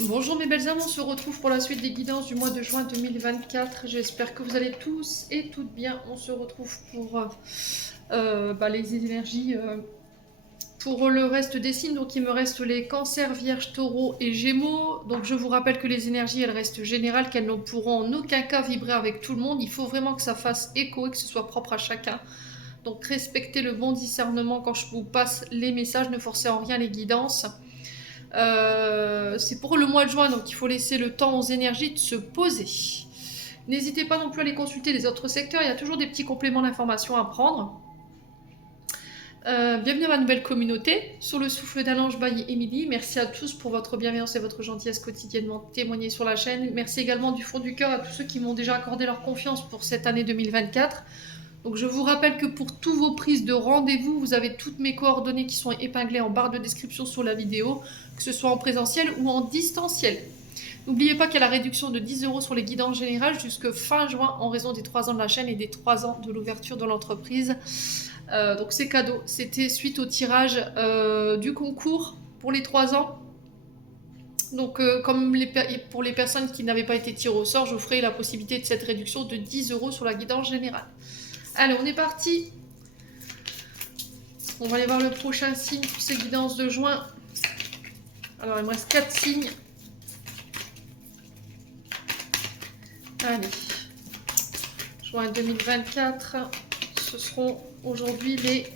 Bonjour mes belles âmes, on se retrouve pour la suite des guidances du mois de juin 2024. J'espère que vous allez tous et toutes bien. On se retrouve pour les énergies pour le reste des signes. Donc il me reste les cancers, vierges, taureaux et gémeaux. Donc je vous rappelle que les énergies elles restent générales, qu'elles ne pourront en aucun cas vibrer avec tout le monde. Il faut vraiment que ça fasse écho et que ce soit propre à chacun. Donc respectez le bon discernement quand je vous passe les messages, ne forcez en rien les guidances. C'est pour le mois de juin, donc il faut laisser le temps aux énergies de se poser. N'hésitez pas non plus à aller consulter les autres secteurs, il y a toujours des petits compléments d'informations à prendre. Bienvenue à ma nouvelle communauté, sous le souffle d'un ange by Émilie. Merci à tous pour votre bienveillance et votre gentillesse quotidiennement témoignée sur la chaîne. Merci également du fond du cœur à tous ceux qui m'ont déjà accordé leur confiance pour cette année 2024. Donc je vous rappelle que pour tous vos prises de rendez-vous, vous avez toutes mes coordonnées qui sont épinglées en barre de description sous la vidéo, que ce soit en présentiel ou en distanciel. N'oubliez pas qu'il y a la réduction de 10 € sur les guidances générales jusque fin juin en raison des 3 ans de la chaîne et des 3 ans de l'ouverture de l'entreprise. Donc c'est cadeau. C'était suite au tirage du concours pour les 3 ans. Donc comme pour les personnes qui n'avaient pas été tirées au sort, j'offrais la possibilité de cette réduction de 10 € sur la guidance générale. Allez, on est parti. On va aller voir le prochain signe pour ces guidances de juin. Alors, il me reste 4 signes. Allez. Juin 2024. Ce seront aujourd'hui les...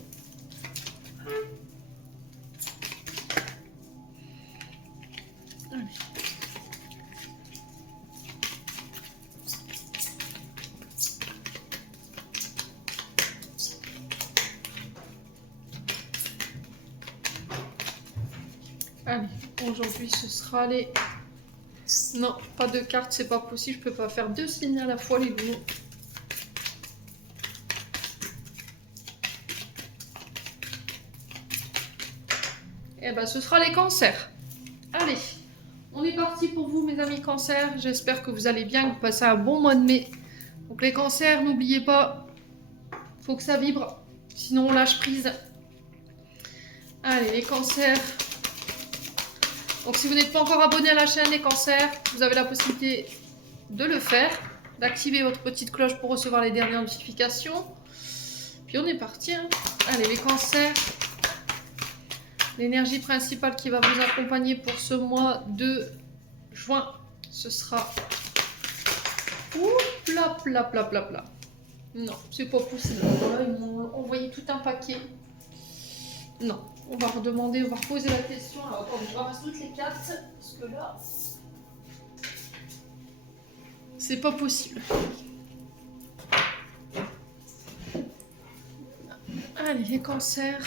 Allez. Allez, aujourd'hui ce sera les... Non, pas de cartes, c'est pas possible, je peux pas faire 2 signes à la fois les loups. Et ben ce sera les cancers. Allez, on est parti pour vous mes amis cancers, j'espère que vous allez bien, que vous passez un bon mois de mai. Donc les cancers, n'oubliez pas, faut que ça vibre, sinon on lâche prise. Allez, les cancers. Donc si vous n'êtes pas encore abonné à la chaîne les cancers, vous avez la possibilité de le faire, d'activer votre petite cloche pour recevoir les dernières notifications. Puis on est parti. Hein. Allez, les cancers. L'énergie principale qui va vous accompagner pour ce mois de juin, ce sera... Ouh, pla, pla, pla, pla, pla. Non, c'est pas possible. Là, ils m'ont envoyé tout un paquet. Non, on va redemander, on va reposer la question. Alors, attendez, je ramasse toutes les cartes, parce que là, c'est pas possible. Allez, les cancers.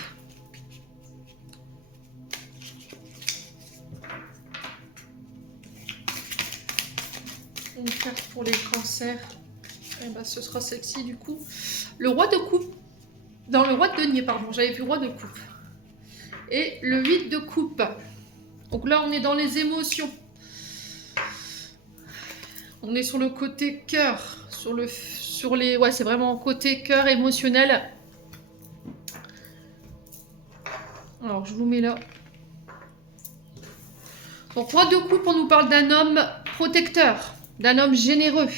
Une carte pour les cancers. Et ben, ce sera celle-ci, du coup. Le roi de coupe. Dans le roi de denier, pardon. J'avais vu roi de coupe. Et le 8 de coupe. Donc là, on est dans les émotions. On est sur le côté cœur. Ouais, c'est vraiment côté cœur émotionnel. Alors, je vous mets là. Donc, roi de coupe, on nous parle d'un homme protecteur, d'un homme généreux,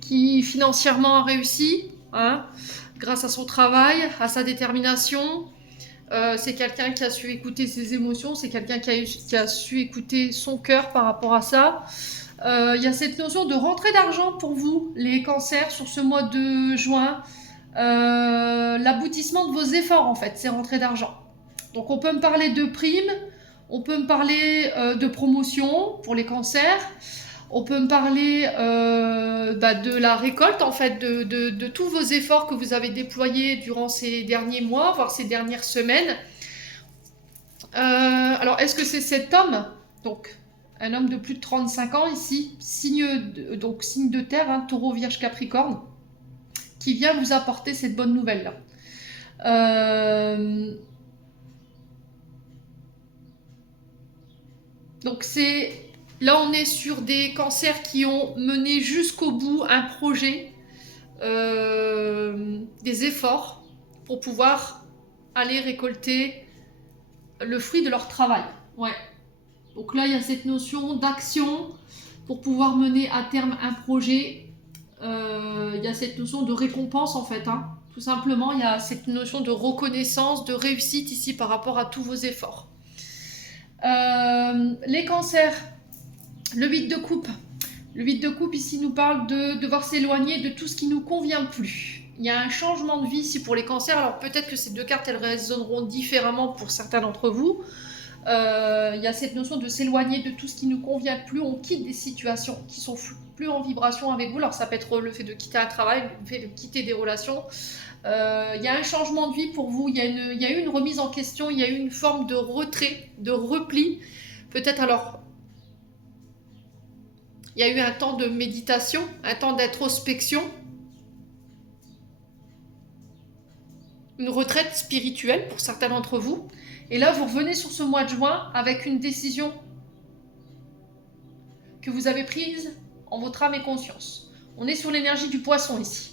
qui financièrement a réussi, hein, grâce à son travail, à sa détermination. C'est quelqu'un qui a su écouter ses émotions, c'est quelqu'un qui a su écouter son cœur par rapport à ça. Il y a cette notion de rentrée d'argent pour vous, les cancers, sur ce mois de juin. L'aboutissement de vos efforts, en fait, c'est rentrée d'argent. Donc on peut me parler de primes, on peut me parler de promotion pour les cancers, on peut me parler de la récolte, en fait, de tous vos efforts que vous avez déployés durant ces derniers mois, voire ces dernières semaines. Alors, est-ce que c'est cet homme, donc un homme de plus de 35 ans ici, signe de terre, hein, taureau, vierge, capricorne, qui vient vous apporter cette bonne nouvelle-là. Donc là on est sur des cancers qui ont mené jusqu'au bout un projet, des efforts pour pouvoir aller récolter le fruit de leur travail. Ouais. Donc là, il y a cette notion d'action pour pouvoir mener à terme un projet. Il y a cette notion de récompense en fait, hein. Tout simplement, il y a cette notion de reconnaissance, de réussite ici par rapport à tous vos efforts. Les cancers, le 8 de coupe. Le 8 de coupe ici nous parle de devoir s'éloigner de tout ce qui ne nous convient plus. Il y a un changement de vie ici pour les cancers. Alors peut-être que ces deux cartes, elles résonneront différemment pour certains d'entre vous. Il y a cette notion de s'éloigner de tout ce qui ne nous convient plus. On quitte des situations qui sont plus en vibration avec vous. Alors ça peut être le fait de quitter un travail, le fait de quitter des relations. Il y a un changement de vie pour vous. Il y a eu une remise en question. Il y a eu une forme de retrait, de repli. Peut-être alors... Il y a eu un temps de méditation, un temps d'introspection, une retraite spirituelle pour certains d'entre vous. Et là, vous revenez sur ce mois de juin avec une décision que vous avez prise en votre âme et conscience. On est sur l'énergie du poisson ici.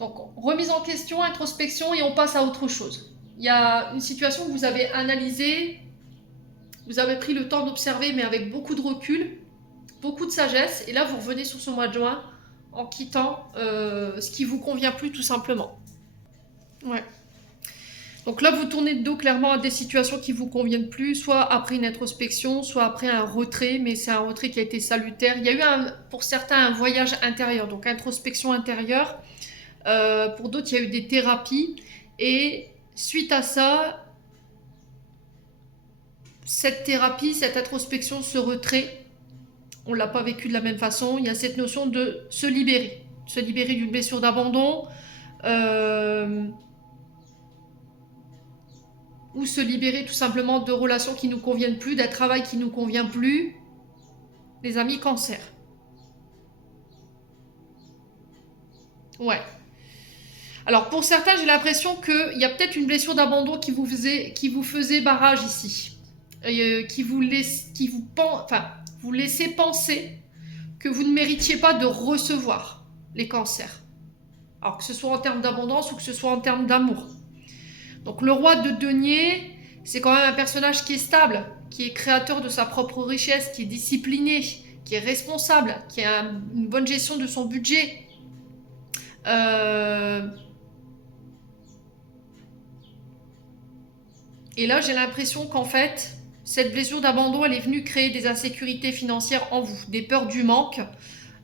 Donc, remise en question, introspection et on passe à autre chose. Il y a une situation que vous avez analysée, vous avez pris le temps d'observer mais avec beaucoup de recul, beaucoup de sagesse, et là vous revenez sur ce mois de juin en quittant ce qui vous convient plus tout simplement. Ouais. Donc là vous tournez de dos clairement à des situations qui vous conviennent plus, soit après une introspection, soit après un retrait, mais c'est un retrait qui a été salutaire. Il y a eu pour certains un voyage intérieur, donc introspection intérieure. Pour d'autres il y a eu des thérapies, et suite à ça, cette thérapie, cette introspection, ce retrait, on ne l'a pas vécu de la même façon. Il y a cette notion de se libérer d'une blessure d'abandon, ou se libérer tout simplement de relations qui ne nous conviennent plus, d'un travail qui ne nous convient plus. Les amis cancer. Ouais. Alors pour certains, j'ai l'impression qu'il y a peut-être une blessure d'abandon qui vous faisait barrage ici. Vous laissez penser que vous ne méritiez pas de recevoir les cancers. Alors que ce soit en termes d'abondance ou que ce soit en termes d'amour. Donc le roi de denier, c'est quand même un personnage qui est stable, qui est créateur de sa propre richesse, qui est discipliné, qui est responsable, qui a une bonne gestion de son budget. Et là, j'ai l'impression qu'en fait, cette blessure d'abandon, elle est venue créer des insécurités financières en vous, des peurs du manque,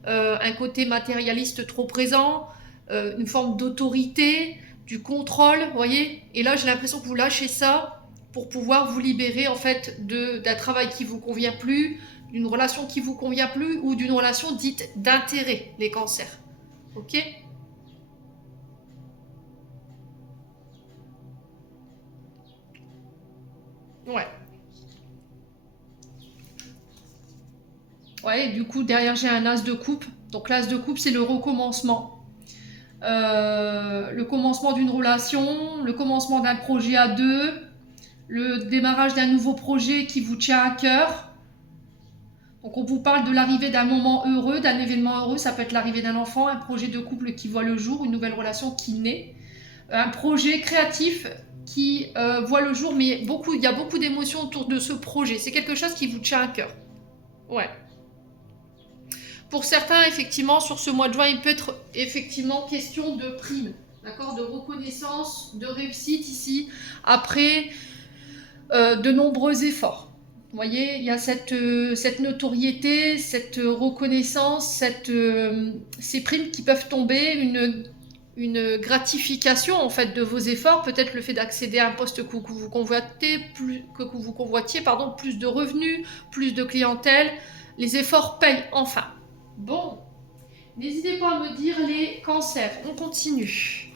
un côté matérialiste trop présent, une forme d'autorité, du contrôle, vous voyez. Et là, j'ai l'impression que vous lâchez ça pour pouvoir vous libérer en fait d'un travail qui vous convient plus, d'une relation qui vous convient plus, ou d'une relation dite d'intérêt, les cancers. Ok ? Ouais. Ouais, et du coup, derrière, j'ai un as de coupe. Donc, l'as de coupe, c'est le recommencement. Le commencement d'une relation, le commencement d'un projet à deux, le démarrage d'un nouveau projet qui vous tient à cœur. Donc, on vous parle de l'arrivée d'un moment heureux, d'un événement heureux. Ça peut être l'arrivée d'un enfant, un projet de couple qui voit le jour, une nouvelle relation qui naît. Un projet créatif qui voit le jour, mais il y a beaucoup d'émotions autour de ce projet. C'est quelque chose qui vous tient à cœur. Ouais. Pour certains, effectivement, sur ce mois de juin, il peut être effectivement question de prime, d'accord, de reconnaissance, de réussite ici, après de nombreux efforts. Vous voyez, il y a cette notoriété, cette reconnaissance, ces primes qui peuvent tomber, une gratification en fait de vos efforts, peut-être le fait d'accéder à un poste que vous convoitiez, plus de revenus, plus de clientèle, les efforts payent enfin. Bon, n'hésitez pas à me dire les cancers, on continue.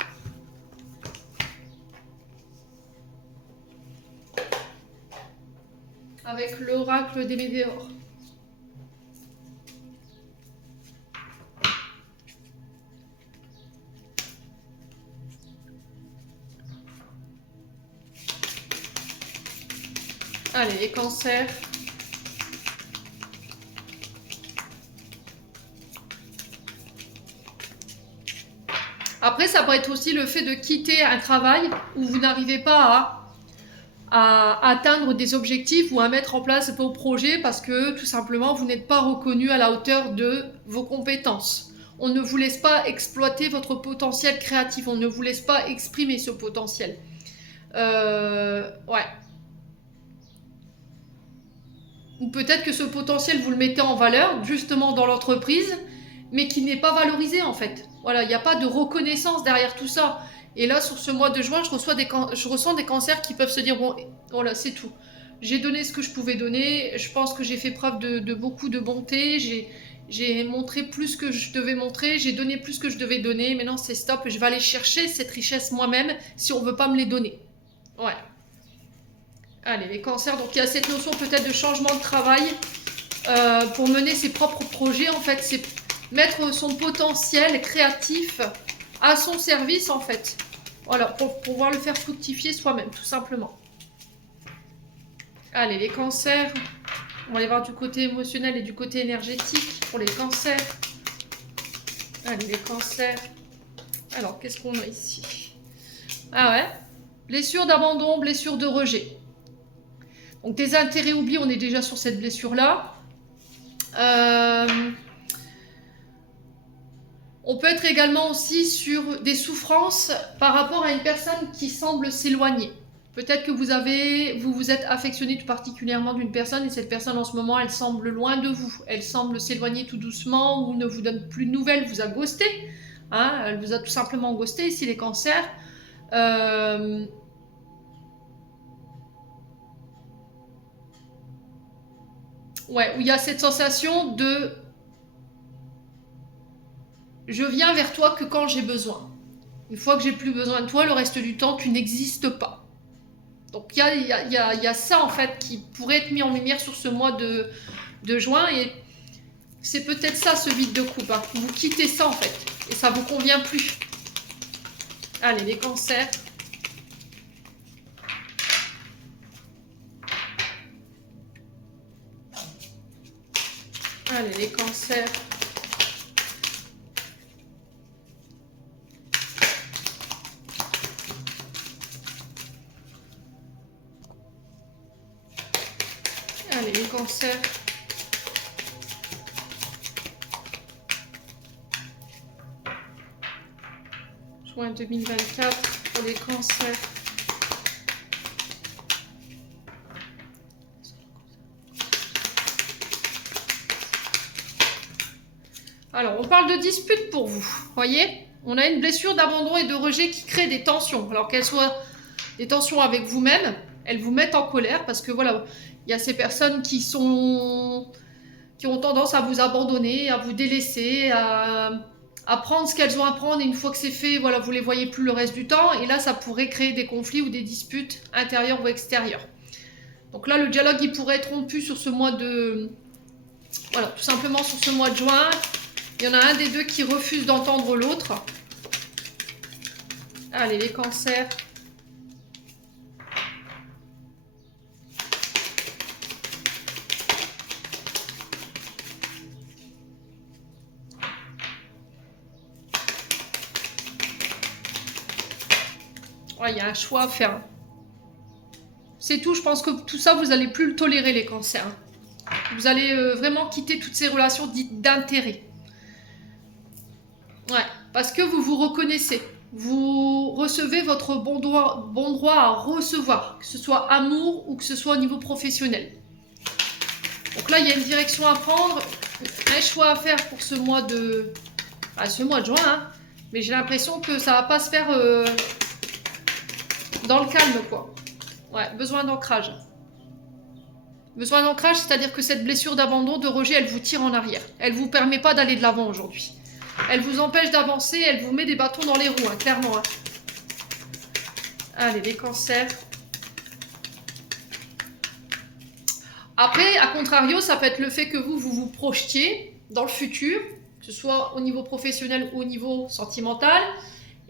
Avec l'oracle des météores. Allez, les cancers. Après, ça peut être aussi le fait de quitter un travail où vous n'arrivez pas à atteindre des objectifs ou à mettre en place vos projets parce que tout simplement vous n'êtes pas reconnu à la hauteur de vos compétences. On ne vous laisse pas exploiter votre potentiel créatif, on ne vous laisse pas exprimer ce potentiel. Ouais. Ou peut-être que ce potentiel, vous le mettez en valeur, justement dans l'entreprise, mais qui n'est pas valorisé en fait. Voilà, il n'y a pas de reconnaissance derrière tout ça. Et là, sur ce mois de juin, je ressens des cancers qui peuvent se dire, bon, voilà, c'est tout. J'ai donné ce que je pouvais donner, je pense que j'ai fait preuve de beaucoup de bonté, j'ai montré plus que je devais montrer, j'ai donné plus que je devais donner, maintenant c'est stop, je vais aller chercher cette richesse moi-même si on ne veut pas me les donner. Ouais. Allez, les cancers, donc il y a cette notion peut-être de changement de travail pour mener ses propres projets, en fait, c'est mettre son potentiel créatif à son service, en fait. Voilà, pour pouvoir le faire fructifier soi-même, tout simplement. Allez, les cancers, on va aller voir du côté émotionnel et du côté énergétique pour les cancers. Allez, les cancers. Alors, qu'est-ce qu'on a ici? Ah ouais, blessure d'abandon, blessure de rejet. Donc des intérêts oubliés, on est déjà sur cette blessure-là. On peut être également aussi sur des souffrances par rapport à une personne qui semble s'éloigner. Peut-être que vous vous êtes affectionné tout particulièrement d'une personne et cette personne en ce moment, elle semble loin de vous. Elle semble s'éloigner tout doucement ou ne vous donne plus de nouvelles, vous a ghosté. Hein, elle vous a tout simplement ghosté, ici les cancers. Ouais, où il y a cette sensation de je viens vers toi que quand j'ai besoin. Une fois que j'ai plus besoin de toi, le reste du temps, tu n'existes pas. Donc il y a ça en fait qui pourrait être mis en lumière sur ce mois de juin et c'est peut-être ça ce vide de coupe. Hein. Vous quittez ça en fait et ça vous convient plus. Allez, les cancers. Allez, les cancers. Allez, les cancers. Juin 2024 pour les cancers. Alors, on parle de dispute pour vous. Voyez, on a une blessure d'abandon et de rejet qui crée des tensions. Alors qu'elles soient des tensions avec vous-même, elles vous mettent en colère parce que voilà, il y a ces personnes qui ont tendance à vous abandonner, à vous délaisser, à prendre ce qu'elles ont à prendre et une fois que c'est fait, voilà, vous les voyez plus le reste du temps et là, ça pourrait créer des conflits ou des disputes intérieures ou extérieures. Donc là, le dialogue, il pourrait être rompu sur ce mois de... Voilà, tout simplement sur ce mois de juin. Il y en a un des deux qui refuse d'entendre l'autre. Allez, les cancers. Ouais, il y a un choix à faire. C'est tout, je pense que tout ça, vous n'allez plus le tolérer, les cancers. Vous allez vraiment quitter toutes ces relations dites d'intérêt. Ouais, parce que vous vous reconnaissez. Vous recevez votre bon droit à recevoir, que ce soit amour ou que ce soit au niveau professionnel. Donc là, il y a une direction à prendre, un choix à faire pour ce mois de... ce mois de juin, hein. Mais j'ai l'impression que ça va pas se faire dans le calme, quoi. Ouais, besoin d'ancrage. Besoin d'ancrage, c'est-à-dire que cette blessure d'abandon, de rejet, elle vous tire en arrière. Elle vous permet pas d'aller de l'avant aujourd'hui. Elle vous empêche d'avancer, elle vous met des bâtons dans les roues, hein, clairement. Hein. Allez, les cancers. Après, à contrario, ça peut être le fait que vous vous projetiez dans le futur, que ce soit au niveau professionnel ou au niveau sentimental,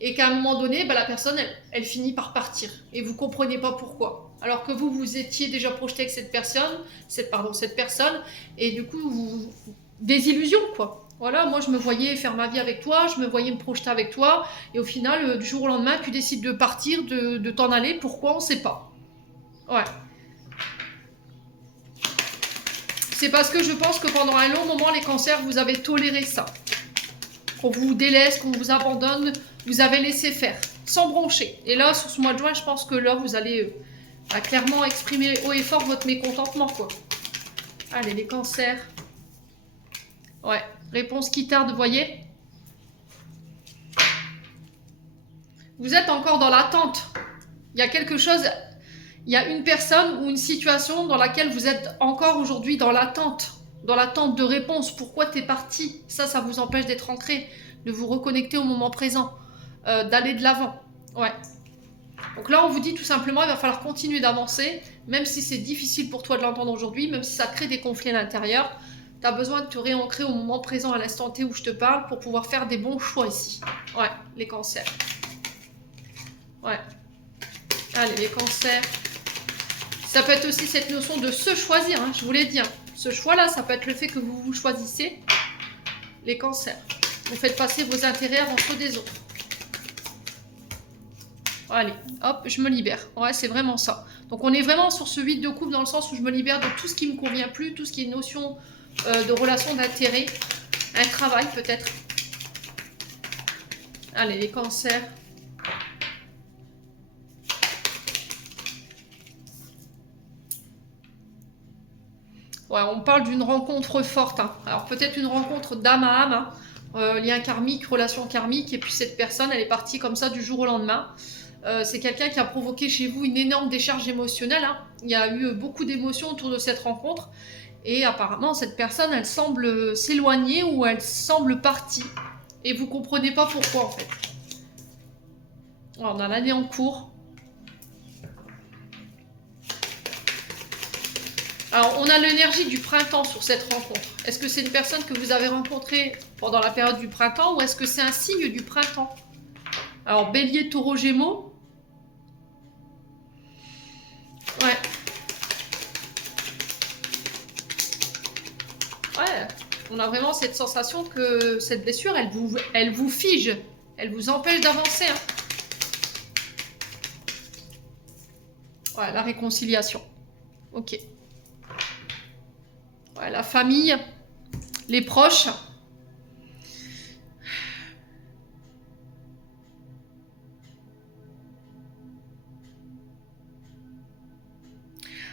et qu'à un moment donné, la personne, elle finit par partir. Et vous ne comprenez pas pourquoi. Alors que vous étiez déjà projeté avec cette personne, et du coup, des illusions, quoi. Voilà, moi je me voyais faire ma vie avec toi, je me voyais me projeter avec toi, et au final, du jour au lendemain, tu décides de partir, de t'en aller, pourquoi on ne sait pas. Ouais. C'est parce que je pense que pendant un long moment, les cancers, vous avez toléré ça. Qu'on vous délaisse, qu'on vous abandonne, vous avez laissé faire, sans broncher. Et là, sur ce mois de juin, je pense que là, vous allez clairement exprimer haut et fort votre mécontentement, quoi. Allez, les cancers. Ouais, réponse qui tarde, vous voyez. Vous êtes encore dans l'attente. Il y a quelque chose... Il y a une personne ou une situation dans laquelle vous êtes encore aujourd'hui dans l'attente de réponse. Pourquoi t'es parti? Ça vous empêche d'être ancré, de vous reconnecter au moment présent, d'aller de l'avant. Ouais. Donc là, on vous dit tout simplement, il va falloir continuer d'avancer, même si c'est difficile pour toi de l'entendre aujourd'hui, même si ça crée des conflits à l'intérieur. Tu as besoin de te réancrer au moment présent, à l'instant T où je te parle, pour pouvoir faire des bons choix ici. Ouais, les cancers. Ouais. Allez, les cancers. Ça peut être aussi cette notion de se choisir, hein, je vous l'ai dit. Hein. Ce choix-là, ça peut être le fait que vous vous choisissez, les cancers. Vous faites passer vos intérêts avant ceux des autres. Allez, hop, je me libère. Ouais, c'est vraiment ça. Donc on est vraiment sur ce 8 de coupe dans le sens où je me libère de tout ce qui ne me convient plus, tout ce qui est notion de relation d'intérêt, un travail peut-être. Allez, les cancers. Ouais, on parle d'une rencontre forte. Hein. Alors peut-être une rencontre d'âme à âme, hein. Lien karmique, relation karmique, et puis cette personne, elle est partie comme ça du jour au lendemain. C'est quelqu'un qui a provoqué chez vous une énorme décharge émotionnelle. Hein. Il y a eu beaucoup d'émotions autour de cette rencontre, et apparemment cette personne, elle semble s'éloigner ou elle semble partie, et vous comprenez pas pourquoi en fait. Alors, on a l'année en cours. Alors, on a l'énergie du printemps sur cette rencontre. Est-ce que c'est une personne que vous avez rencontrée pendant la période du printemps ou est-ce que c'est un signe du printemps? Alors, Bélier, Taureau, Gémeaux. Ouais. Ouais. On a vraiment cette sensation que cette blessure, elle vous fige. Elle vous empêche d'avancer. Hein. Ouais, la réconciliation. Ok. Ouais, la famille, les proches.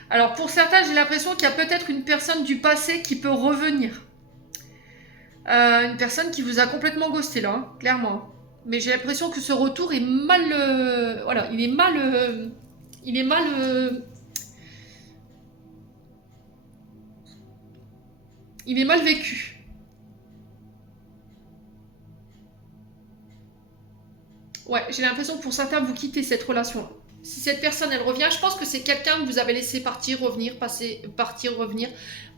Alors pour certains, j'ai l'impression qu'il y a peut-être une personne du passé qui peut revenir. Une personne qui vous a complètement ghosté là, hein, clairement. Mais j'ai l'impression que ce retour est mal... voilà, il est mal... il est mal... il est mal vécu. Ouais, j'ai l'impression que pour certains, vous quittez cette relation-là. Si cette personne, elle revient, je pense que c'est quelqu'un que vous avez laissé partir, revenir, partir, revenir,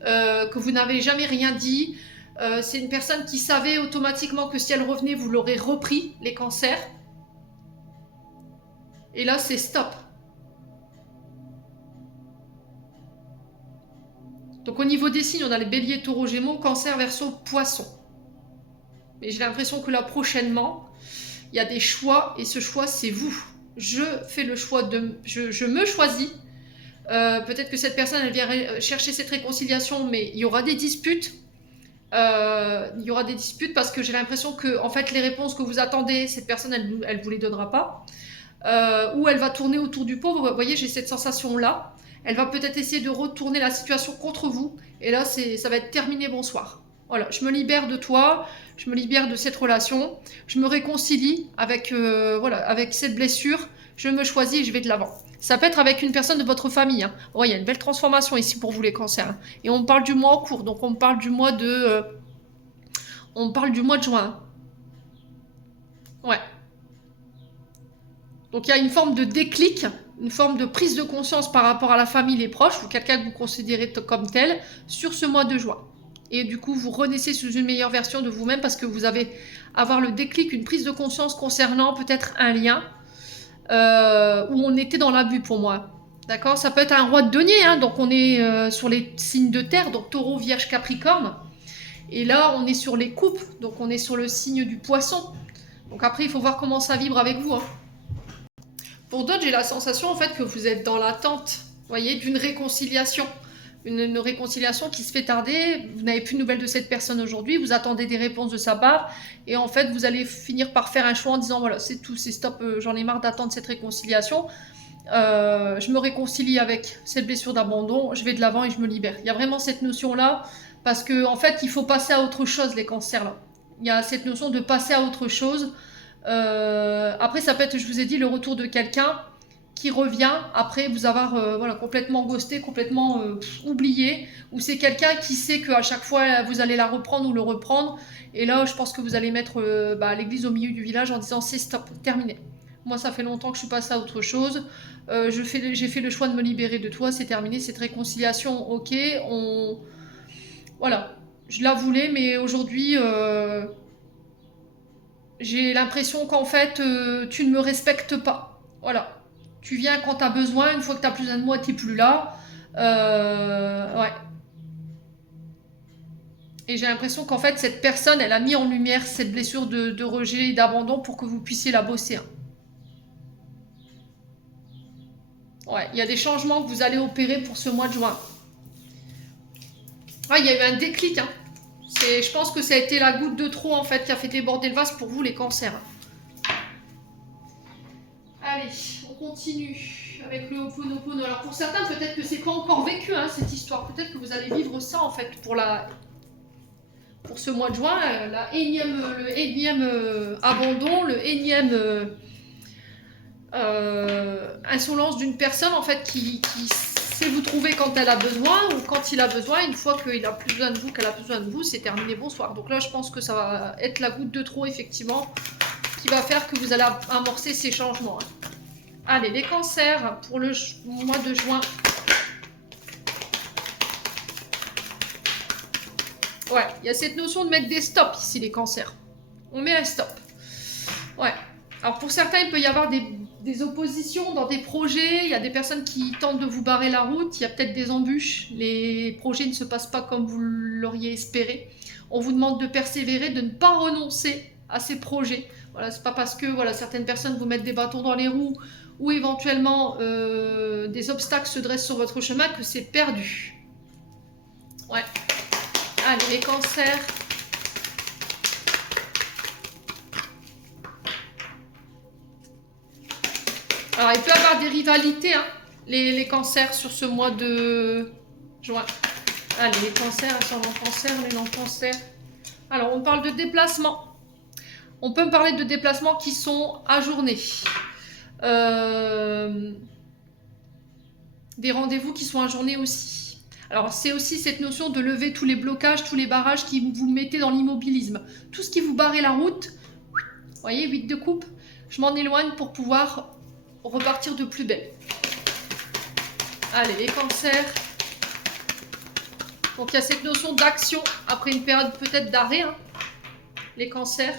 que vous n'avez jamais rien dit. C'est une personne qui savait automatiquement que si elle revenait, vous l'aurez repris, les cancers. Et là, c'est stop. Donc au niveau des signes, on a les béliers, taureaux, gémeaux, cancer, verseau, poisson. Mais j'ai l'impression que là, prochainement, il y a des choix, et ce choix, c'est vous. Je fais le choix de... Je me choisis. Peut-être que cette personne, elle vient chercher cette réconciliation, mais il y aura des disputes. Il y aura des disputes parce que j'ai l'impression que, en fait, les réponses que vous attendez, cette personne, elle vous les donnera pas. Ou elle va tourner autour du pot. Vous voyez, j'ai cette sensation-là. Elle va peut-être essayer de retourner la situation contre vous. Et là, ça va être terminé, bonsoir. Voilà, je me libère de toi, je me libère de cette relation, je me réconcilie avec, voilà, avec cette blessure, je me choisis et je vais de l'avant. Ça peut être avec une personne de votre famille. Hein. Ouais, il y a une belle transformation ici pour vous les cancers. Hein. Et on parle du mois en cours, donc on parle du mois de... on parle du mois de juin. Ouais. Donc il y a une forme de déclic, une forme de prise de conscience par rapport à la famille, les proches, ou quelqu'un que vous considérez comme tel, sur ce mois de juin. Et du coup, vous renaissez sous une meilleure version de vous-même parce que vous allez avoir le déclic, une prise de conscience concernant peut-être un lien où on était dans l'abus pour moi. D'accord? Ça peut être un roi de denier, hein, donc on est sur les signes de terre, donc taureau, vierge, capricorne. Et là, on est sur les coupes, donc on est sur le signe du poisson. Donc après, il faut voir comment ça vibre avec vous. Hein. Pour d'autres, j'ai la sensation en fait que vous êtes dans l'attente voyez, d'une réconciliation. Une réconciliation qui se fait tarder, vous n'avez plus de nouvelles de cette personne aujourd'hui, vous attendez des réponses de sa part, et en fait vous allez finir par faire un choix en disant voilà c'est tout, c'est stop, j'en ai marre d'attendre cette réconciliation, je me réconcilie avec cette blessure d'abandon, je vais de l'avant et je me libère. Il y a vraiment cette notion là, parce que en fait il faut passer à autre chose les cancers là. Il y a cette notion de passer à autre chose. Après ça peut être, je vous ai dit, le retour de quelqu'un qui revient après vous avoir voilà, complètement ghosté, complètement oublié, ou c'est quelqu'un qui sait qu'à chaque fois vous allez la reprendre ou le reprendre, et là je pense que vous allez mettre l'église au milieu du village en disant c'est stop, terminé. Moi ça fait longtemps que je suis passée à autre chose, j'ai fait le choix de me libérer de toi, c'est terminé, cette réconciliation, ok, voilà, je la voulais, mais aujourd'hui j'ai l'impression qu'en fait tu ne me respectes pas, voilà. Tu viens quand t'as besoin, une fois que t'as plus besoin de moi, t'es plus là. Ouais. Et j'ai l'impression qu'en fait, cette personne, elle a mis en lumière cette blessure de rejet et d'abandon pour que vous puissiez la bosser. Hein. Ouais, il y a des changements que vous allez opérer pour ce mois de juin. Ah, il y a eu un déclic. Hein. Je pense que ça a été la goutte de trop, en fait, qui a fait déborder le vase pour vous, les cancers. Allez, on continue avec le Ho'oponopono. Alors pour certains, peut-être que c'est pas encore vécu hein, cette histoire. Peut-être que vous allez vivre ça en fait pour ce mois de juin, le énième abandon, le énième insolence d'une personne en fait qui sait vous trouver quand elle a besoin ou quand il a besoin. Une fois qu'il a plus besoin de vous, qu'elle a plus besoin de vous, c'est terminé, bonsoir. Donc là, je pense que ça va être la goutte de trop effectivement qui va faire que vous allez amorcer ces changements. Hein. Allez, les cancers pour le mois de juin. Ouais, il y a cette notion de mettre des stops ici, les cancers. On met un stop. Ouais. Alors pour certains, il peut y avoir des oppositions dans des projets. Il y a des personnes qui tentent de vous barrer la route. Il y a peut-être des embûches. Les projets ne se passent pas comme vous l'auriez espéré. On vous demande de persévérer, de ne pas renoncer à ces projets. Voilà, c'est pas parce que voilà, certaines personnes vous mettent des bâtons dans les roues ou éventuellement des obstacles se dressent sur votre chemin que c'est perdu. Ouais. Allez, les cancers. Alors, il peut y avoir des rivalités, hein, les cancers sur ce mois de juin. Allez, les cancers, ascendant cancer, les non-cancers. Alors, on parle de déplacement. On peut me parler de déplacements qui sont ajournés. Des rendez-vous qui sont ajournés aussi. Alors, c'est aussi cette notion de lever tous les blocages, tous les barrages qui vous mettez dans l'immobilisme. Tout ce qui vous barrait la route, vous voyez, 8 de coupe, je m'en éloigne pour pouvoir repartir de plus belle. Allez, les cancers. Donc, il y a cette notion d'action après une période peut-être d'arrêt. Hein. Les cancers.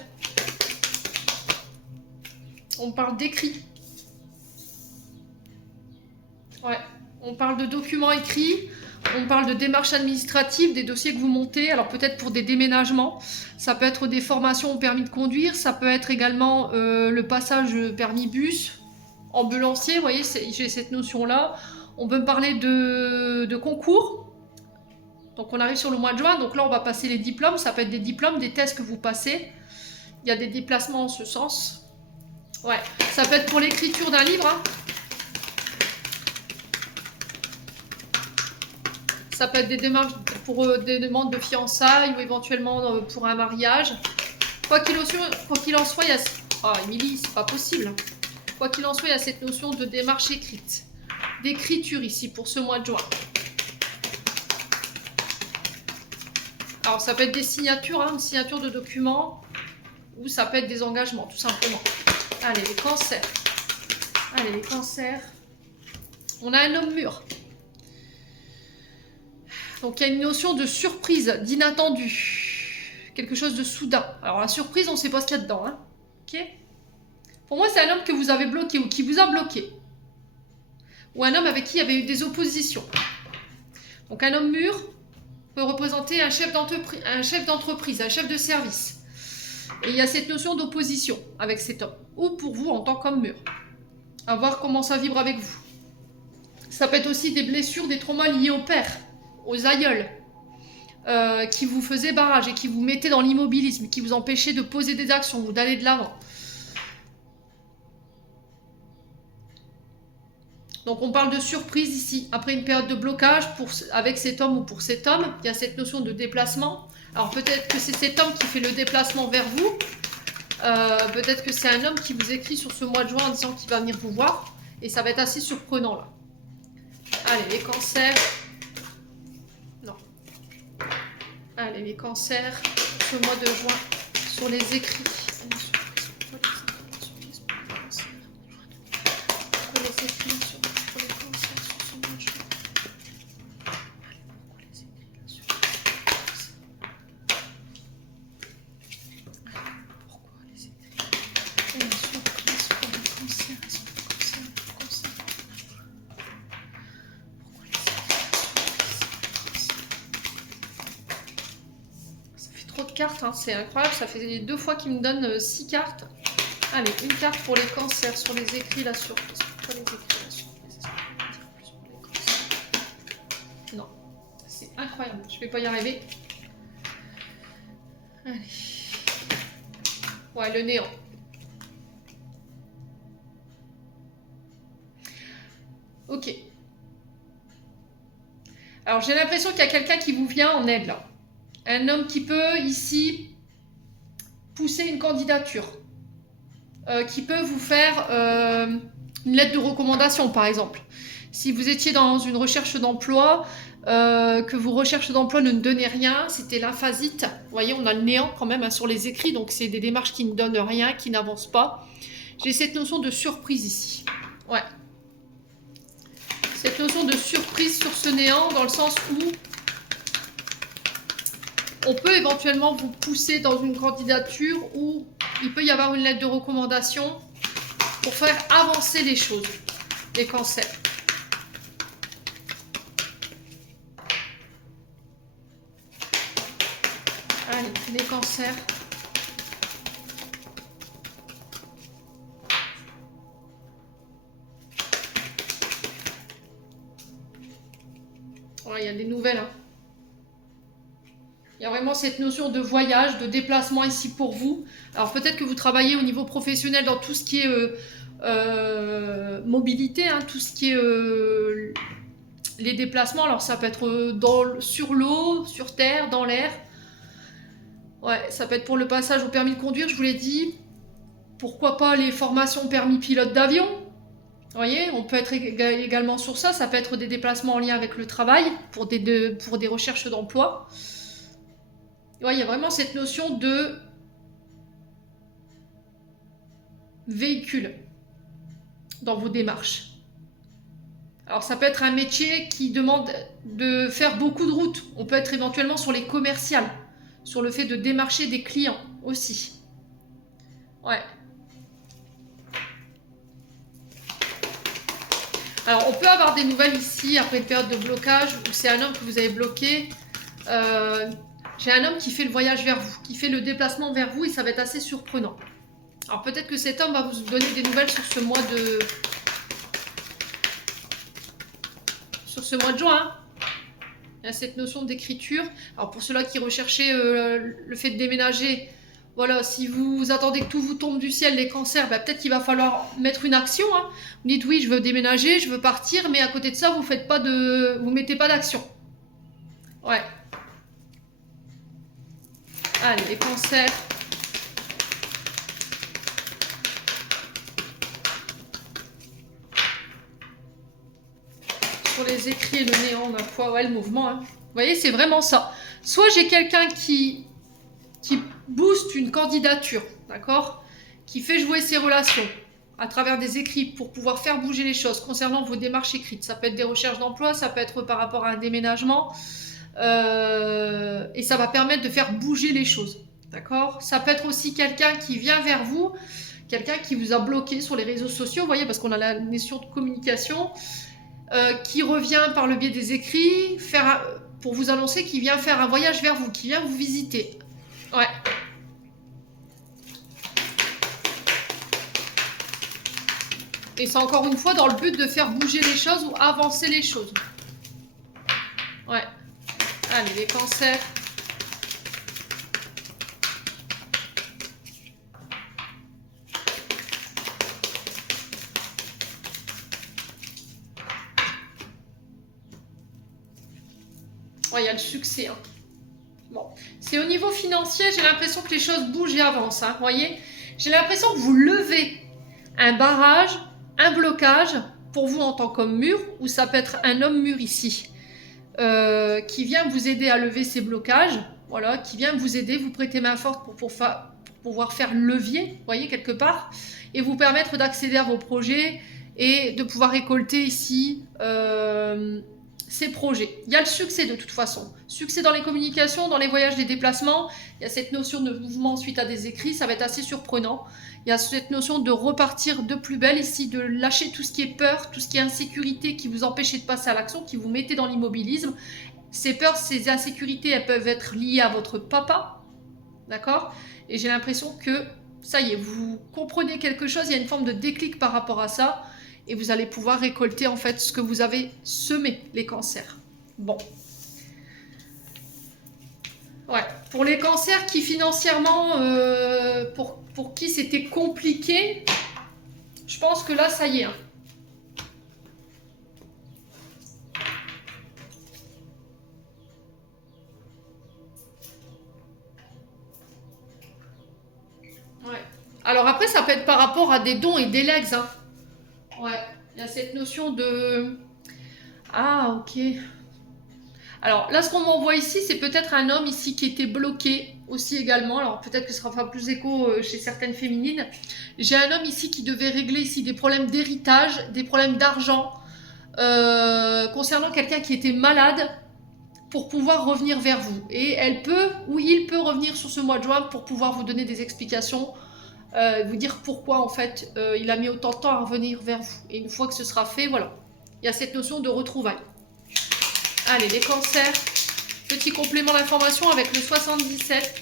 On parle d'écrit. Ouais. On parle de documents écrits. On parle de démarches administratives, des dossiers que vous montez. Alors, peut-être pour des déménagements. Ça peut être des formations au permis de conduire. Ça peut être également le passage permis bus. Ambulancier, vous voyez, j'ai cette notion-là. On peut me parler de concours. Donc, on arrive sur le mois de juin. Donc là, on va passer les diplômes. Ça peut être des diplômes, des tests que vous passez. Il y a des déplacements en ce sens. Ouais, ça peut être pour l'écriture d'un livre. Hein. Ça peut être des démarches pour des demandes de fiançailles ou éventuellement pour un mariage. Quoi qu'il en soit, il y a... Ah, Émilie, c'est pas possible. Quoi qu'il en soit, il y a cette notion de démarche écrite. D'écriture ici pour ce mois de juin. Alors, ça peut être des signatures, hein, une signature de documents, ou ça peut être des engagements, tout simplement. Allez, les cancers. Allez, les cancers. On a un homme mûr. Donc, il y a une notion de surprise, d'inattendu. Quelque chose de soudain. Alors, la surprise, on ne sait pas ce qu'il y a dedans. Hein. Ok ? Pour moi, c'est un homme que vous avez bloqué ou qui vous a bloqué. Ou un homme avec qui il y avait eu des oppositions. Donc, un homme mûr peut représenter un chef d'entreprise, un chef de service. Et il y a cette notion d'opposition avec cet homme. Ou pour vous, en tant qu'homme mûr. À voir comment ça vibre avec vous. Ça peut être aussi des blessures, des traumas liés au père, aux aïeuls, qui vous faisaient barrage et qui vous mettaient dans l'immobilisme, qui vous empêchaient de poser des actions ou d'aller de l'avant. Donc on parle de surprise ici. Après une période de blocage avec cet homme ou pour cet homme, il y a cette notion de déplacement. Alors peut-être que c'est cet homme qui fait le déplacement vers vous. Peut-être que c'est un homme qui vous écrit sur ce mois de juin en disant qu'il va venir vous voir. Et ça va être assez surprenant là. Allez, les cancers. Non. Allez, les cancers, ce mois de juin, sur les écrits. Cartes, hein, c'est incroyable, ça fait 2 fois qu'il me donne 6 cartes. Allez, une carte pour les cancers sur les écrits, la surprise. Pourquoi les écrits, la surprise? Non, c'est incroyable, je vais pas y arriver. Allez. Ouais, le néant. Ok. Alors j'ai l'impression qu'il y a quelqu'un qui vous vient en aide là. Un homme qui peut ici pousser une candidature, qui peut vous faire une lettre de recommandation par exemple. Si vous étiez dans une recherche d'emploi, que vos recherches d'emploi ne donnaient rien, c'était l'emphasite. Vous voyez, on a le néant quand même hein, sur les écrits, donc c'est des démarches qui ne donnent rien, qui n'avancent pas. J'ai cette notion de surprise ici. Ouais. Cette notion de surprise sur ce néant dans le sens où on peut éventuellement vous pousser dans une candidature où il peut y avoir une lettre de recommandation pour faire avancer les choses, les cancers. Allez, les cancers. Ouais, il y a des nouvelles, hein. Il y a vraiment cette notion de voyage, de déplacement ici pour vous. Alors peut-être que vous travaillez au niveau professionnel dans tout ce qui est mobilité, hein, tout ce qui est les déplacements. Alors ça peut être sur l'eau, sur terre, dans l'air. Ouais, ça peut être pour le passage au permis de conduire, je vous l'ai dit. Pourquoi pas les formations permis pilote d'avion. Vous voyez, on peut être également sur ça. Ça peut être des déplacements en lien avec le travail pour des recherches d'emploi. Ouais, il y a vraiment cette notion de véhicule dans vos démarches. Alors ça peut être un métier qui demande de faire beaucoup de routes. On peut être éventuellement sur les commerciales, sur le fait de démarcher des clients aussi. Ouais. Alors on peut avoir des nouvelles ici après une période de blocage où c'est un homme que vous avez bloqué. J'ai un homme qui fait le voyage vers vous, qui fait le déplacement vers vous et ça va être assez surprenant. Alors peut-être que cet homme va vous donner des nouvelles sur ce mois de... juin. Il y a cette notion d'écriture. Alors pour ceux-là qui recherchaient le fait de déménager, voilà, si vous attendez que tout vous tombe du ciel, les cancers, bah, peut-être qu'il va falloir mettre une action. Hein. Vous dites oui, je veux déménager, je veux partir, mais à côté de ça, vous mettez pas d'action. Ouais. Allez, les cancers. Sur les écrits et le néant, ma foi, ouais, le mouvement. Hein. Vous voyez, c'est vraiment ça. Soit j'ai quelqu'un qui booste une candidature, d'accord, qui fait jouer ses relations à travers des écrits pour pouvoir faire bouger les choses concernant vos démarches écrites. Ça peut être des recherches d'emploi, ça peut être par rapport à un déménagement. Et ça va permettre de faire bouger les choses, d'accord. Ça peut être aussi quelqu'un qui vient vers vous, quelqu'un qui vous a bloqué sur les réseaux sociaux, vous voyez, parce qu'on a la notion de communication, qui revient par le biais des écrits, pour vous annoncer qu'il vient faire un voyage vers vous, qui vient vous visiter. Ouais. Et c'est encore une fois dans le but de faire bouger les choses ou avancer les choses. Ouais. Allez, les cancers. Ouais, il y a le succès. Hein. Bon. C'est au niveau financier, j'ai l'impression que les choses bougent et avancent. Hein, voyez, j'ai l'impression que vous levez un barrage, un blocage, pour vous en tant qu'homme mûr, ou ça peut être un homme mûr ici, qui vient vous aider à lever ces blocages, voilà, qui vient vous aider, vous prêter main forte pour pouvoir faire levier, voyez, quelque part, et vous permettre d'accéder à vos projets et de pouvoir récolter ici ces projets. Il y a le succès de toute façon. Succès dans les communications, dans les voyages, les déplacements. Il y a cette notion de mouvement suite à des écrits, ça va être assez surprenant. Il y a cette notion de repartir de plus belle ici, de lâcher tout ce qui est peur, tout ce qui est insécurité qui vous empêchez de passer à l'action, qui vous mettez dans l'immobilisme. Ces peurs, ces insécurités, elles peuvent être liées à votre papa, d'accord? Et j'ai l'impression que, ça y est, vous comprenez quelque chose, il y a une forme de déclic par rapport à ça, et vous allez pouvoir récolter en fait ce que vous avez semé, les cancers. Bon. Ouais. Pour les cancers qui financièrement, pour qui c'était compliqué, je pense que là, ça y est. Hein. Ouais. Alors après, ça peut être par rapport à des dons et des legs. Hein. Ouais. Il y a cette notion de... Ah, ok. Alors là, ce qu'on m'envoie ici, c'est peut-être un homme ici qui était bloqué aussi également. Alors peut-être que ce sera plus écho chez certaines féminines. J'ai un homme ici qui devait régler ici des problèmes d'héritage, des problèmes d'argent, concernant quelqu'un qui était malade pour pouvoir revenir vers vous. Et elle peut, ou il peut revenir sur ce mois de juin pour pouvoir vous donner des explications, vous dire pourquoi en fait il a mis autant de temps à revenir vers vous. Et une fois que ce sera fait, voilà. Il y a cette notion de retrouvailles. Allez, les cancers. Petit complément d'information avec le 77.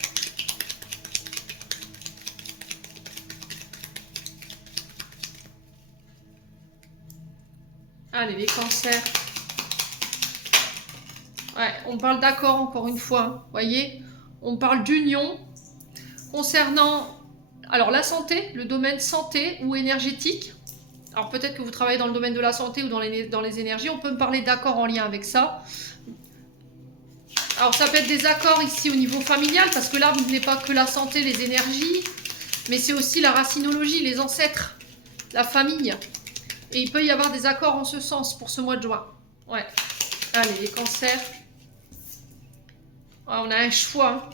Allez, les cancers. Ouais, on parle d'accord encore une fois. Hein, voyez, on parle d'union concernant alors la santé, le domaine santé ou énergétique. Alors peut-être que vous travaillez dans le domaine de la santé ou dans les énergies. On peut me parler d'accords en lien avec ça. Alors ça peut être des accords ici au niveau familial, parce que l'arbre n'est pas que la santé, les énergies, mais c'est aussi la racinologie, les ancêtres, la famille. Et il peut y avoir des accords en ce sens pour ce mois de juin. Ouais. Allez, les cancers. Ouais, on a un choix.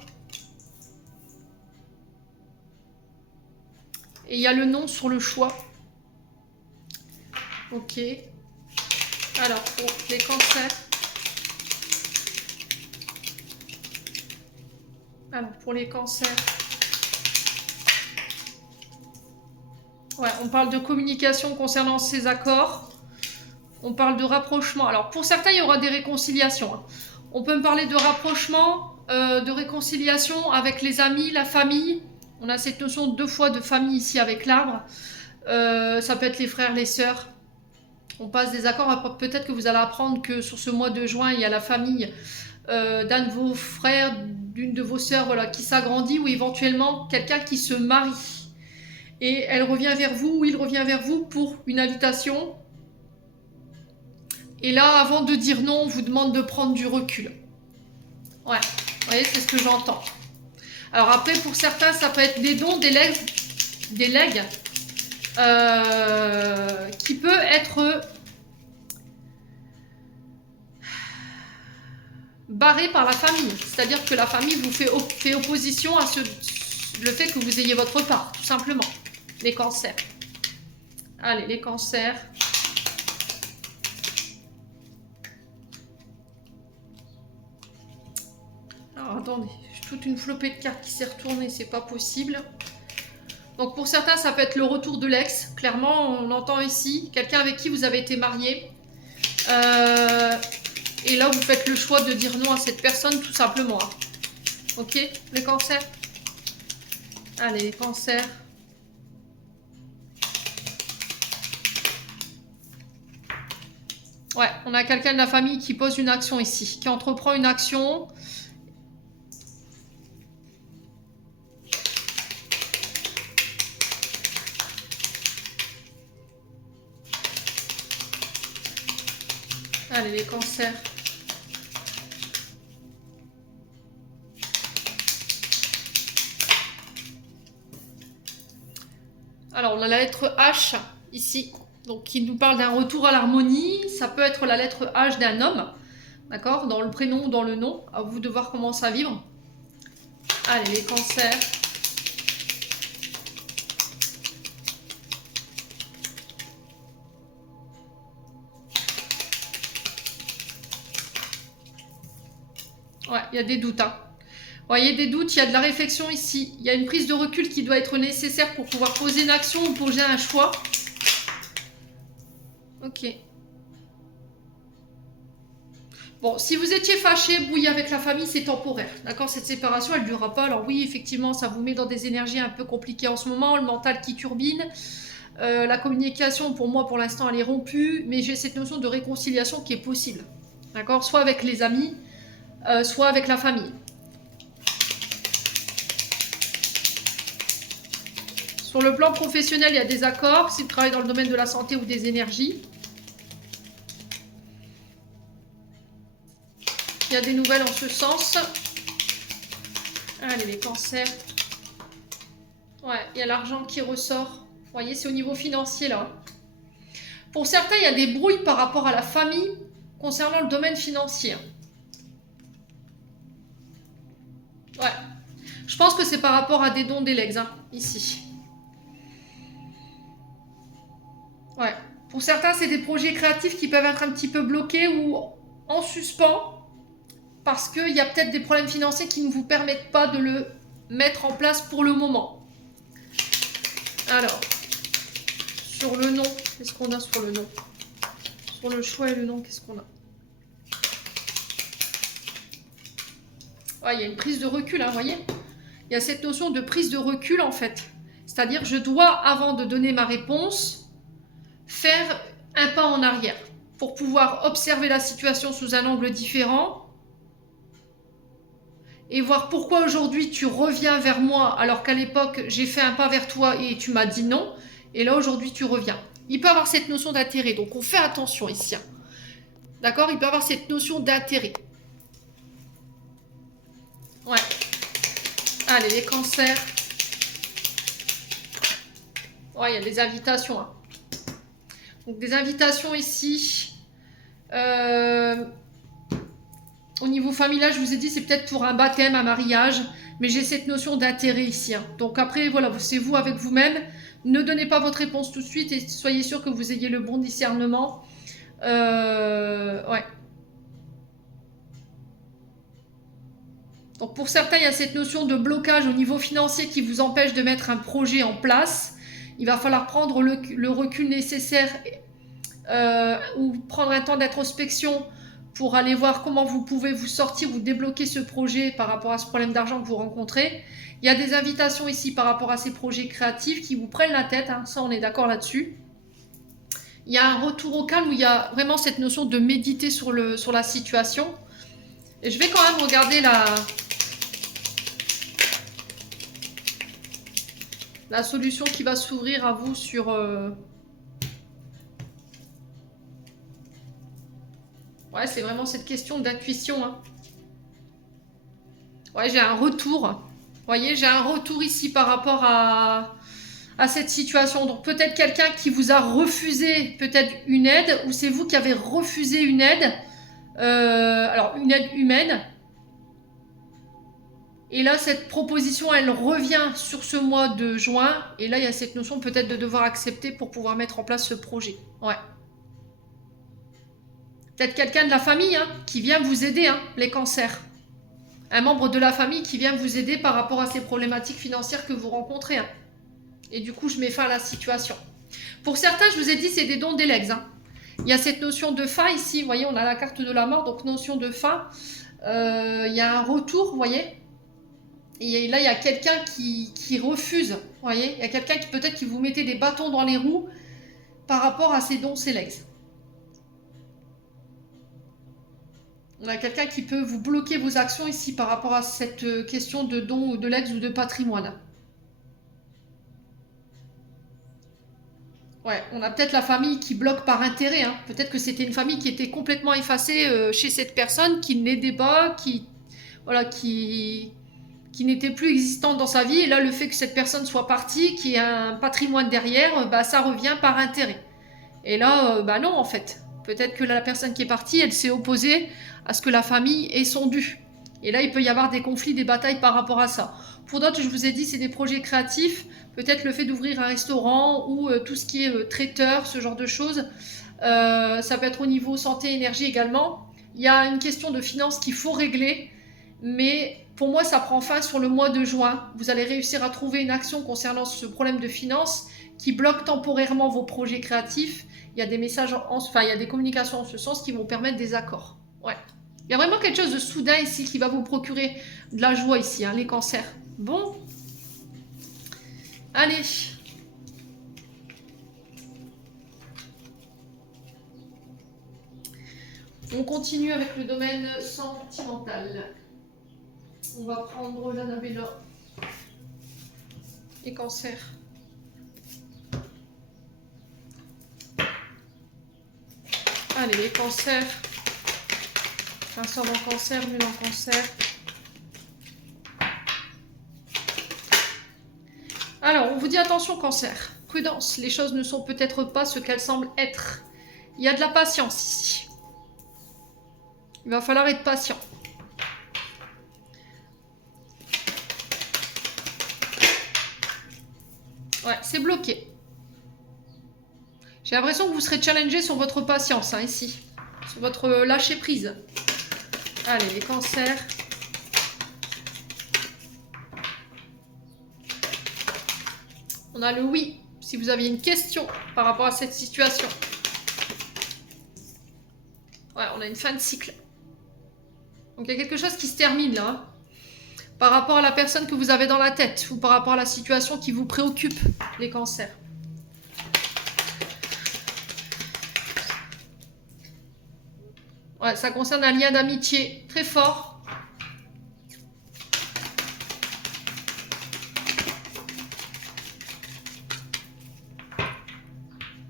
Et il y a le non sur le choix. Ok. Alors, pour les cancers. Alors, pour les cancers. Ouais, on parle de communication concernant ces accords. On parle de rapprochement. Alors, pour certains, il y aura des réconciliations. Hein. On peut me parler de rapprochement, de réconciliation avec les amis, la famille. On a cette notion deux fois de famille ici avec l'arbre. Ça peut être les frères, les sœurs. On passe des accords. Peut-être que vous allez apprendre que sur ce mois de juin, il y a la famille d'un de vos frères, d'une de vos sœurs, voilà, qui s'agrandit, ou éventuellement quelqu'un qui se marie. Et elle revient vers vous, ou il revient vers vous pour une invitation. Et là, avant de dire non, on vous demande de prendre du recul. Ouais, vous voyez, c'est ce que j'entends. Alors après, pour certains, ça peut être des dons, des legs qui peut être barré par la famille. C'est-à-dire que la famille vous fait opposition à le fait que vous ayez votre part, tout simplement. Les cancers. Allez, les cancers. Alors, attendez, j'ai toute une flopée de cartes qui s'est retournée, c'est pas possible. Donc, pour certains, ça peut être le retour de l'ex. Clairement, on entend ici quelqu'un avec qui vous avez été marié. Et là, vous faites le choix de dire non à cette personne, tout simplement. Ok, les cancers. Allez, les cancers. Ouais, on a quelqu'un de la famille qui pose une action ici, qui entreprend une action. Allez, les cancers. Alors, on a la lettre H ici, donc qui nous parle d'un retour à l'harmonie. Ça peut être la lettre H d'un homme, d'accord, dans le prénom ou dans le nom. À vous de voir comment ça vibre. Allez, les cancers. Ouais, il y a des doutes, hein. Vous voyez, des doutes, il y a de la réflexion ici. Il y a une prise de recul qui doit être nécessaire pour pouvoir poser une action ou poser un choix. Ok. Bon, si vous étiez fâché, brouillé avec la famille, c'est temporaire. D'accord, cette séparation, elle ne durera pas. Alors oui, effectivement, ça vous met dans des énergies un peu compliquées en ce moment. Le mental qui turbine. La communication, pour moi, pour l'instant, elle est rompue. Mais j'ai cette notion de réconciliation qui est possible. D'accord, soit avec les amis, soit avec la famille. Sur le plan professionnel, il y a des accords. Si vous travaillez dans le domaine de la santé ou des énergies. Il y a des nouvelles en ce sens. Allez, les cancers. Ouais, il y a l'argent qui ressort. Vous voyez, c'est au niveau financier, là. Pour certains, il y a des brouilles par rapport à la famille concernant le domaine financier. Ouais. Je pense que c'est par rapport à des dons d'Elex, hein, ici. Ouais. Pour certains, c'est des projets créatifs qui peuvent être un petit peu bloqués ou en suspens parce qu'il y a peut-être des problèmes financiers qui ne vous permettent pas de le mettre en place pour le moment. Alors, sur le nom, qu'est-ce qu'on a sur le nom? Sur le choix et le nom, qu'est-ce qu'on a? Ouais, il y a une prise de recul, hein, vous voyez? Il y a cette notion de prise de recul, en fait. C'est-à-dire, je dois, avant de donner ma réponse, faire un pas en arrière pour pouvoir observer la situation sous un angle différent et voir pourquoi aujourd'hui tu reviens vers moi alors qu'à l'époque j'ai fait un pas vers toi et tu m'as dit non, et là aujourd'hui tu reviens. Il peut avoir cette notion d'intérêt, donc on fait attention ici. D'accord? Il peut avoir cette notion d'intérêt. Ouais. Allez, les cancers. Ouais, il y a des invitations, hein. Donc des invitations ici. Au niveau familial, je vous ai dit, c'est peut-être pour un baptême, un mariage, mais j'ai cette notion d'intérêt ici, hein. Donc après, voilà, c'est vous avec vous-même. Ne donnez pas votre réponse tout de suite et soyez sûr que vous ayez le bon discernement. Ouais. Donc pour certains, il y a cette notion de blocage au niveau financier qui vous empêche de mettre un projet en place. Il va falloir prendre le recul nécessaire ou prendre un temps d'introspection pour aller voir comment vous pouvez vous sortir ou débloquer ce projet par rapport à ce problème d'argent que vous rencontrez. Il y a des invitations ici par rapport à ces projets créatifs qui vous prennent la tête, hein, ça on est d'accord là-dessus. Il y a un retour au calme où il y a vraiment cette notion de méditer sur la situation. Et je vais quand même regarder la solution qui va s'ouvrir à vous sur... Ouais, c'est vraiment cette question d'intuition, hein. Ouais, j'ai un retour. Vous voyez, j'ai un retour ici par rapport à cette situation. Donc peut-être quelqu'un qui vous a refusé peut-être une aide, ou c'est vous qui avez refusé une aide. Alors, une aide humaine. Et là, cette proposition, elle revient sur ce mois de juin. Et là, il y a cette notion peut-être de devoir accepter pour pouvoir mettre en place ce projet. Ouais. Peut-être quelqu'un de la famille, hein, qui vient vous aider, hein, les cancers. Un membre de la famille qui vient vous aider par rapport à ces problématiques financières que vous rencontrez, hein. Et du coup, je mets fin à la situation. Pour certains, je vous ai dit, c'est des dons d'Elex, hein. Il y a cette notion de fin ici. Vous voyez, on a la carte de la mort, donc notion de fin. Il y a un retour, vous voyez. Et là, il y a quelqu'un qui refuse. Vous voyez, il y a quelqu'un qui peut-être qui vous mettez des bâtons dans les roues par rapport à ces dons Elex. On a quelqu'un qui peut vous bloquer vos actions ici par rapport à cette question de don ou de legs ou de patrimoine. Ouais, on a peut-être la famille qui bloque par intérêt. Hein. Peut-être que c'était une famille qui était complètement effacée chez cette personne, qui ne l'aidait pas, voilà, qui n'était plus existante dans sa vie. Et là, le fait que cette personne soit partie, qu'il y ait un patrimoine derrière, bah, ça revient par intérêt. Et là, bah non, en fait. Peut-être que la personne qui est partie, elle s'est opposée à ce que la famille ait son dû. Et là, il peut y avoir des conflits, des batailles par rapport à ça. Pour d'autres, je vous ai dit, c'est des projets créatifs. Peut-être le fait d'ouvrir un restaurant ou tout ce qui est traiteur, ce genre de choses. Ça peut être au niveau santé, énergie également. Il y a une question de finances qu'il faut régler. Mais pour moi, ça prend fin sur le mois de juin. Vous allez réussir à trouver une action concernant ce problème de finances qui bloque temporairement vos projets créatifs. Il y a des messages, enfin, il y a des communications en ce sens qui vont permettre des accords. Ouais. Il y a vraiment quelque chose de soudain ici qui va vous procurer de la joie ici, hein, les cancers. Bon. Allez. On continue avec le domaine sentimental. On va prendre l'Annabella. Les cancers. Allez, les cancers. Un sort en cancer, nul en cancer. Alors, on vous dit attention cancer. Prudence, les choses ne sont peut-être pas ce qu'elles semblent être. Il y a de la patience ici. Il va falloir être patient. Ouais, c'est bloqué. J'ai l'impression que vous serez challengé sur votre patience, hein, ici. Sur votre lâcher prise. Allez, les cancers. On a le oui, si vous aviez une question par rapport à cette situation. Ouais, on a une fin de cycle. Donc il y a quelque chose qui se termine là. Hein, par rapport à la personne que vous avez dans la tête ou par rapport à la situation qui vous préoccupe, les cancers. Ouais, ça concerne un lien d'amitié très fort.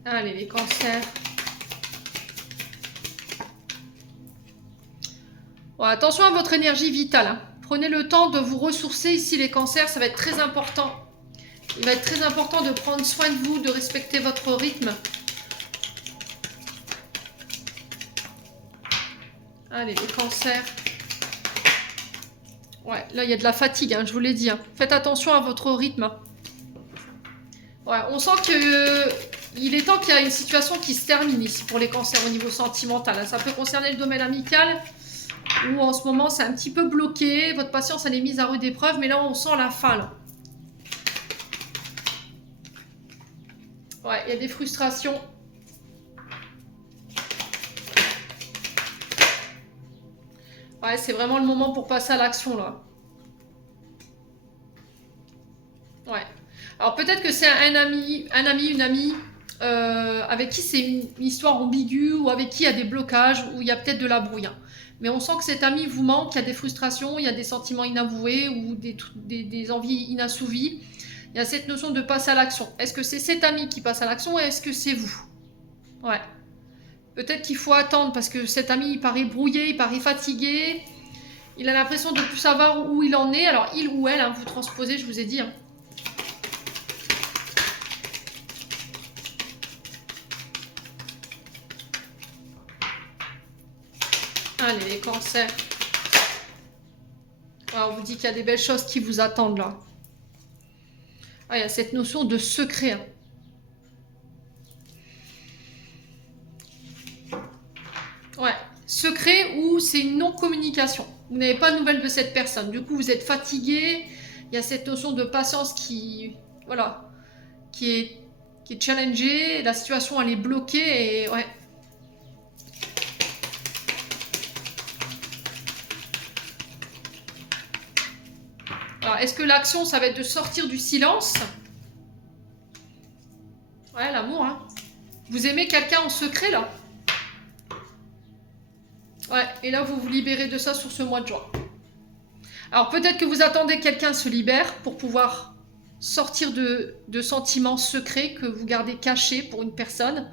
Allez, les cancers. Ouais, attention à votre énergie vitale. Hein. Prenez le temps de vous ressourcer ici, les cancers, ça va être très important. Il va être très important de prendre soin de vous, de respecter votre rythme. Allez, les cancers. Ouais, là, il y a de la fatigue, hein, je vous l'ai dit. Hein. Faites attention à votre rythme. Ouais, on sent que il est temps qu'il y a une situation qui se termine ici pour les cancers au niveau sentimental. Ça peut concerner le domaine amical, où en ce moment, c'est un petit peu bloqué. Votre patience, elle est mise à rude épreuve, mais là, on sent la fin, là. Ouais, il y a des frustrations. Ouais, c'est vraiment le moment pour passer à l'action, là. Ouais. Alors, peut-être que c'est un ami, une amie, avec qui c'est une histoire ambiguë, ou avec qui il y a des blocages, ou il y a peut-être de la brouille. Hein. Mais on sent que cet ami vous manque, il y a des frustrations, il y a des sentiments inavoués, ou des envies inassouvies. Il y a cette notion de passer à l'action. Est-ce que c'est cet ami qui passe à l'action, ou est-ce que c'est vous? Ouais. Peut-être qu'il faut attendre, parce que cet ami, il paraît brouillé, il paraît fatigué. Il a l'impression de ne plus savoir où il en est. Alors, il ou elle, hein, vous transposez, je vous ai dit. Hein. Allez, les cancers. Alors, on vous dit qu'il y a des belles choses qui vous attendent, là. Ah, il y a cette notion de secret. Hein. Ouais. Secret ou c'est une non-communication. Vous n'avez pas de nouvelles de cette personne. Du coup, vous êtes fatigué. Il y a cette notion de patience qui, voilà, qui est challengée. La situation, elle est bloquée et ouais. Alors, est-ce que l'action, ça va être de sortir du silence? Ouais, l'amour, hein. Vous aimez quelqu'un en secret, là? Ouais, et là, vous vous libérez de ça sur ce mois de juin. Alors, peut-être que vous attendez que quelqu'un se libère pour pouvoir sortir de sentiments secrets que vous gardez cachés pour une personne.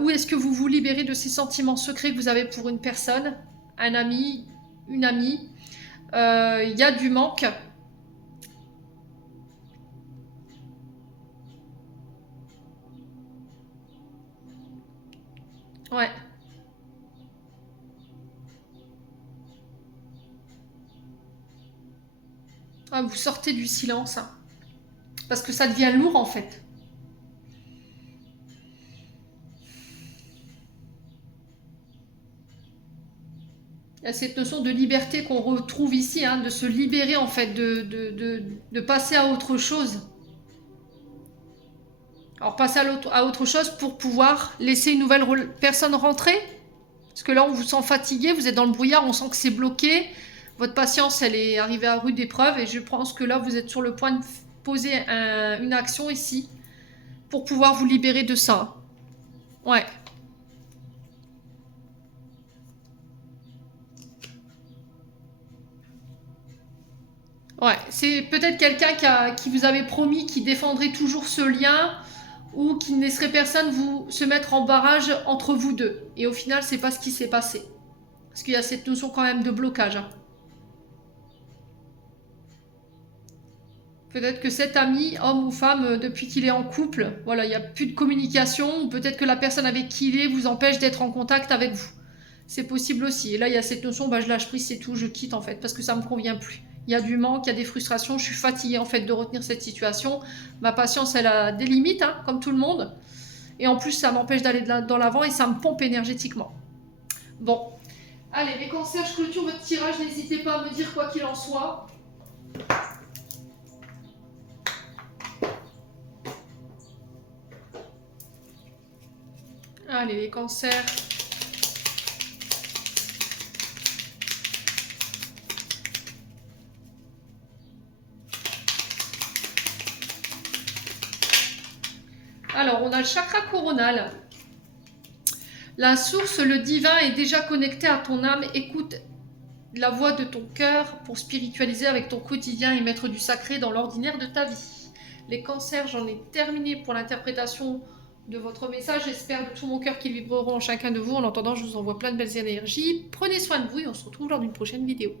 Ou est-ce que vous vous libérez de ces sentiments secrets que vous avez pour une personne, un ami, une amie. Il y a du manque. Ouais. Ah, vous sortez du silence, hein, parce que ça devient lourd en fait. Il y a cette notion de liberté qu'on retrouve ici, hein, de se libérer en fait, de passer à autre chose. Alors passer à autre chose pour pouvoir laisser une nouvelle personne rentrer. Parce que là on vous sent fatigué, vous êtes dans le brouillard, on sent que c'est bloqué. Votre patience elle est arrivée à rude épreuve et je pense que là vous êtes sur le point de poser une action ici pour pouvoir vous libérer de ça. Ouais. Ouais, c'est peut-être quelqu'un qui vous avait promis qu'il défendrait toujours ce lien ou qu'il ne laisserait personne vous se mettre en barrage entre vous deux. Et au final, c'est pas ce qui s'est passé. Parce qu'il y a cette notion quand même de blocage, hein. Peut-être que cet ami, homme ou femme, depuis qu'il est en couple, voilà, il n'y a plus de communication, ou peut-être que la personne avec qui il est vous empêche d'être en contact avec vous. C'est possible aussi. Et là, il y a cette notion, bah, je lâche prise, c'est tout, je quitte en fait, parce que ça me convient plus. Il y a du manque, il y a des frustrations, je suis fatiguée en fait de retenir cette situation. Ma patience, elle a des limites, hein, comme tout le monde. Et en plus, ça m'empêche d'aller dans l'avant et ça me pompe énergétiquement. Bon, allez, les cancers, je clôture votre tirage, n'hésitez pas à me dire quoi qu'il en soit. Allez, les cancers. Alors, on a le chakra coronal. La source, le divin, est déjà connecté à ton âme. Écoute la voix de ton cœur pour spiritualiser avec ton quotidien et mettre du sacré dans l'ordinaire de ta vie. Les cancers, j'en ai terminé pour l'interprétation de votre message. J'espère de tout mon cœur qu'ils vibreront en chacun de vous. En attendant, je vous envoie plein de belles énergies. Prenez soin de vous et on se retrouve lors d'une prochaine vidéo.